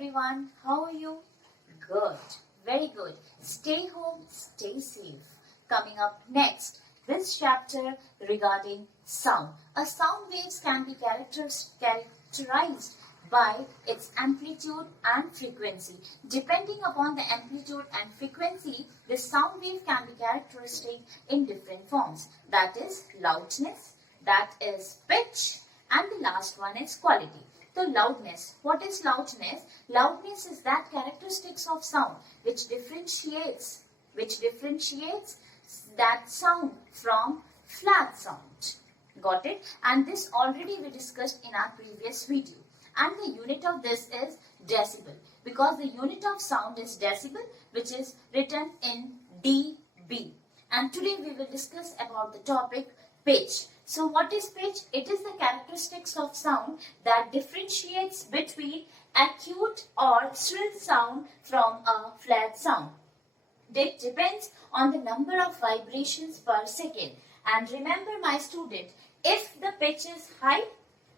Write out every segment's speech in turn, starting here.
everyone, how are you? Good, very good. Stay home, stay safe. Coming up next, this chapter regarding sound. A sound waves can be characterized by its amplitude and frequency. Depending upon the amplitude and frequency, the sound wave can be characteristic in different forms. That is loudness, that is pitch, and the last one is quality. So loudness. What is loudness? Loudness is that characteristics of sound which differentiates that sound from flat sound. Got it? And this already we discussed in our previous video. And the unit of this is decibel, because the unit of sound is decibel, which is written in dB. And today we will discuss about the topic pitch. So what is pitch? It is the characteristics of sound that differentiates between acute or shrill sound from a flat sound. It depends on the number of vibrations per second. And remember, my student, if the pitch is high,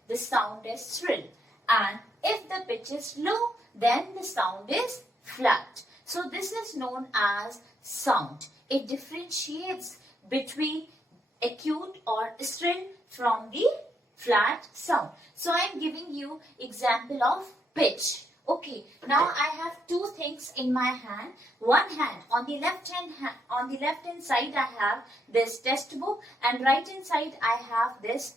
the sound is shrill. And if the pitch is low, then the sound is flat. So this is known as sound. It differentiates between acute or shrill from the flat sound. So I am giving you example of pitch. Okay, now I have two things in my hand. One hand, on the left hand side I have this test book, and right hand side I have this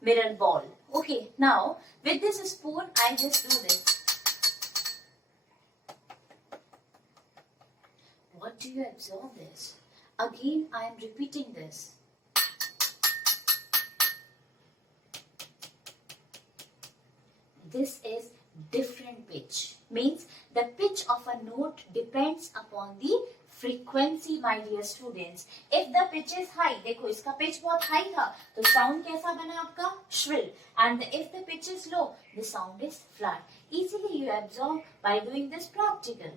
mirror ball. Okay, now with this spoon I just do this. What do you observe this? Again I am repeating this. This is different pitch. Means the pitch of a note depends upon the frequency, my dear students. If the pitch is high, देखो इसका pitch बहुत high था, तो sound कैसा बना आपका? Shrill. And if the pitch is low, the sound is flat. Easily you absorb by doing this practical.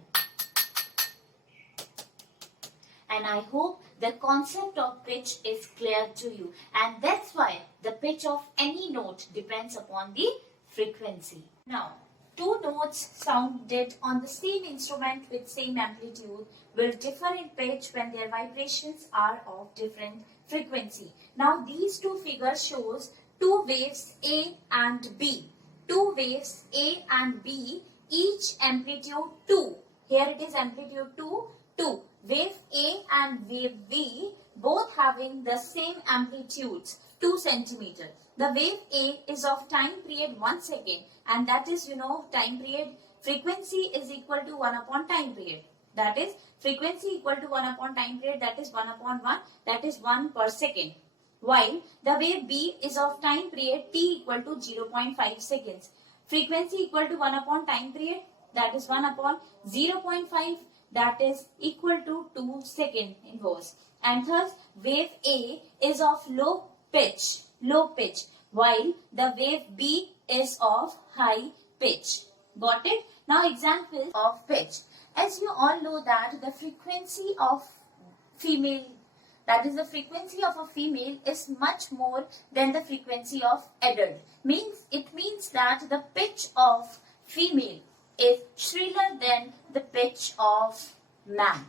And I hope the concept of pitch is clear to you. And that's why the pitch of any note depends upon the frequency. Now, two notes sounded on the same instrument with same amplitude will differ in pitch when their vibrations are of different frequency. Now, these two figures shows two waves A and B. Two waves A and B, each amplitude 2. Here it is amplitude 2, 2. Wave A and wave B, both having the same amplitudes, 2 centimeters. The wave A is of time period 1 second, and that is, time period, frequency is equal to 1 upon time period. That is, frequency equal to 1 upon time period, that is 1 upon 1, that is 1 per second. While the wave B is of time period T equal to 0.5 seconds. Frequency equal to 1 upon time period, that is 1 upon 0.5, that is equal to 2 seconds inverse. And thus, wave A is of low pitch, while the wave B is of high pitch. Got it? Now, example of pitch. As you all know that the frequency of female, that is the frequency of a female, is much more than the frequency of adult. It means that the pitch of female is shriller than the pitch of man.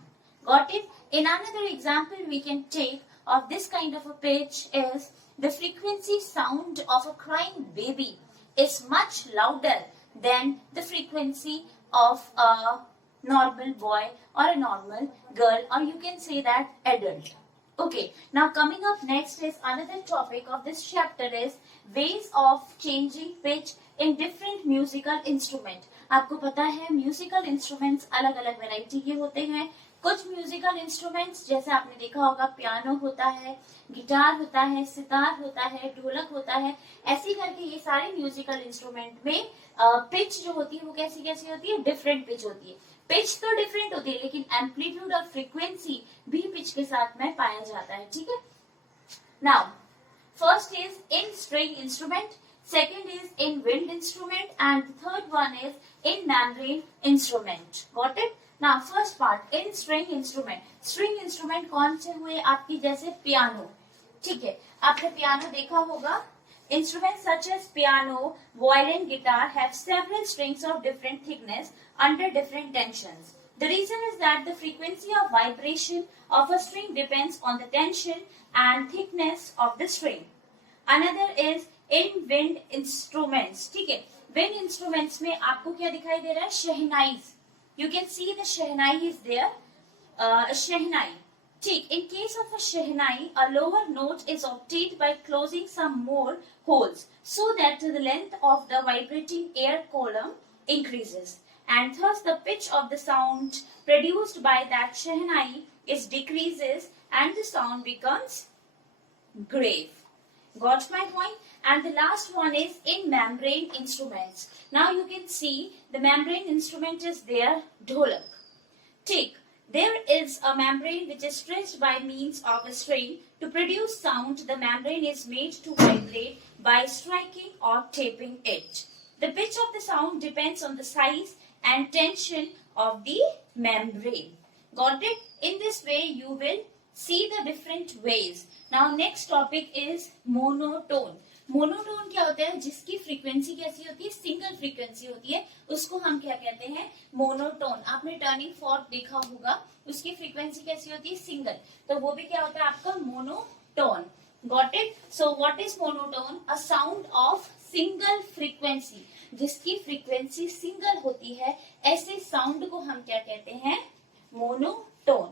Got it? In another example we can take of this kind of a pitch is the frequency sound of a crying baby is much louder than the frequency of a normal boy or a normal girl, or you can say that adult. Okay, now coming up next is another topic of this chapter is ways of changing pitch in different musical instrument. आपको पता है musical instruments अलग अलग variety के होते हैं. कुछ musical instruments जैसे आपने देखा होगा पियानो होता है, गिटार होता है, सितार होता है, ढोलक होता है. ऐसे करके ये सारे म्यूजिकल इंस्ट्रूमेंट में पिच जो होती है वो कैसी होती है? डिफरेंट पिच होती है. पिच तो डिफरेंट होती है, लेकिन एम्पलीट्यूड और फ्रीक्वेंसी भी पिच के साथ में पाया जाता है. ठीक है. Now first is in string instrument, second is in wind instrument, and the third one is in membrane instrument. Got it? Now first part in string instrument. String instrument कौन से हुए आपकी? जैसे पियानो. ठीक है, आपने पियानो देखा होगा. Instruments such as piano, violin, guitar have several strings of different thickness under different tensions. The reason is that the frequency of vibration of a string depends on the tension and thickness of the string. Another is in wind instruments. ठीक है, wind instruments में आपको क्या दिखाई दे रहा है? शहनाई. You can see the shehnai is there. शहनाई. ठीक, in case of a shehnai, a lower note is obtained by closing some more holes so that the length of the vibrating air column increases, and thus the pitch of the sound produced by that shehnai is decreases and the sound becomes grave. Got my point? And the last one is in membrane instruments. Now you can see the membrane instrument is there, dholak. Take. There is a membrane which is stretched by means of a string. To produce sound, the membrane is made to vibrate by striking or tapping it. The pitch of the sound depends on the size and tension of the membrane. Got it? In this way, you will see the different ways. Now, next topic is monotone. Monotone क्या होता है? जिसकी frequency कैसी होती है? Single frequency होती है, उसको हम क्या कहते हैं? मोनोटोन. आपने टर्निंग फॉर्क देखा होगा, उसकी फ्रीक्वेंसी कैसी होती है? सिंगल. तो वो भी क्या होता है आपका? Monotone. Got it? So what is monotone? A sound of single frequency. जिसकी फ्रीक्वेंसी सिंगल होती है, ऐसे साउंड को हम क्या कहते हैं? Monotone.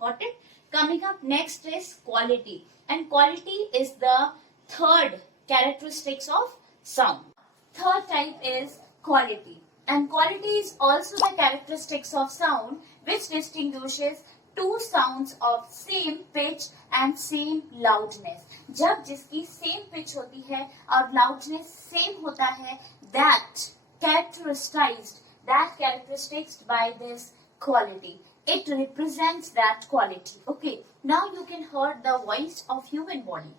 Got it? Coming up next is quality, and quality is the third characteristics of sound. Third type is quality, and quality is also the characteristics of sound which distinguishes two sounds of same pitch and same loudness. जब जिसकी same pitch होती है और loudness same होता है, that characteristics by this quality. It represents that quality. Okay, now you can hear the voice of human body.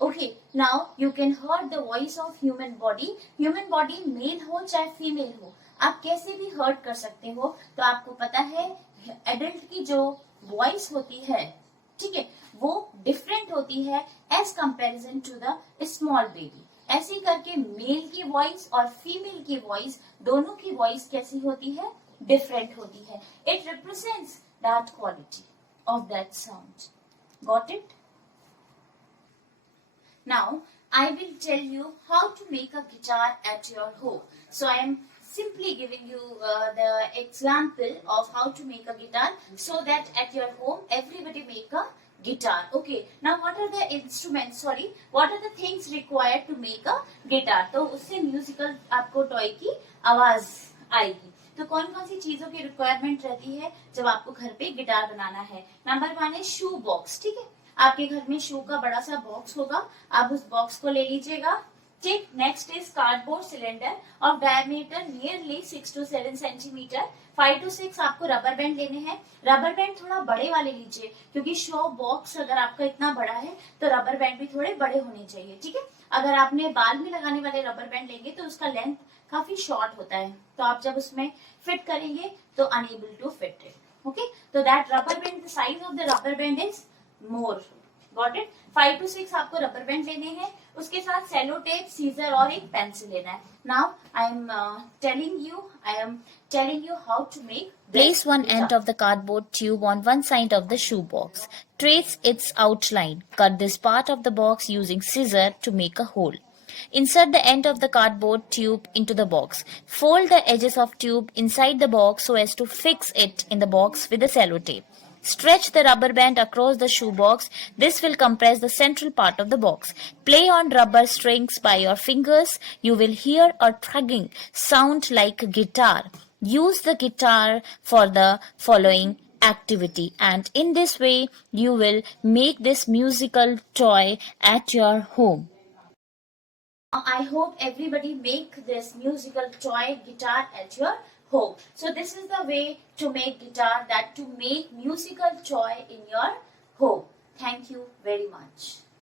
Okay, now you can hear the voice of human body. Human body male हो चाहे female हो, आप कैसे भी hurt कर सकते हो. तो आपको पता है एडल्ट की जो वॉइस होती है, ठीक है, वो डिफरेंट होती है as comparison to the small baby. ऐसे करके मेल की वॉइस और फीमेल की वॉइस, दोनों की वॉइस कैसी होती है? डिफरेंट होती है. It represents that quality of that sound. Got it? Now, I will tell you how to make a guitar at your home. So, I am simply giving you the example of how to make a guitar so that at your home, everybody make a guitar. Okay. Now, what are the instruments? What are the things required to make a guitar? तो उससे musical आपको toy की आवाज आएगी. तो कौन कौन सी चीजों की रिक्वायरमेंट रहती है जब आपको घर पे गिटार बनाना है? नंबर 1 है शू बॉक्स. ठीक है, आपके घर में शू का बड़ा सा बॉक्स होगा, आप उस बॉक्स को ले लीजिएगा. ठीक. Next is cardboard cylinder of diameter nearly 6 to 7 centimetre. 5 to 6 आपको रबर बैंड लेने हैं. रबर बैंड थोड़ा बड़े वाले लीजिए, क्योंकि शो बॉक्स अगर आपका इतना बड़ा है तो रबर बैंड भी थोड़े बड़े होने चाहिए. ठीक है, अगर आपने बाल में लगाने वाले रबर बैंड लेंगे तो उसका लेंथ काफी शॉर्ट होता है, तो आप जब उसमें फिट करेंगे तो unable to fit it. Okay, तो that rubber band, the size of the rubber band is more. Got it? 5 to 6 आपको रबर बैंड लेने हैं, उसके साथ सेलो टेप, सीजर और एक पेंसिल लेना है. Now I am telling you how to make. Place one end of the cardboard tube on one side of the shoe box. Trace its outline. Cut this part of the box using scissor to make a hole. Insert the end of the cardboard tube into the box. Fold the edges of tube inside the box so as to fix it in the box with the cello tape. Stretch the rubber band across the shoe box. This will compress the central part of the box. Play on rubber strings by your fingers. You will hear a tugging sound like a guitar. Use the guitar for the following activity, and in this way you will make this musical toy at your home. I hope everybody make this musical toy guitar at your home. So this is the way to make guitar, that to make musical toy in your home. Thank you very much.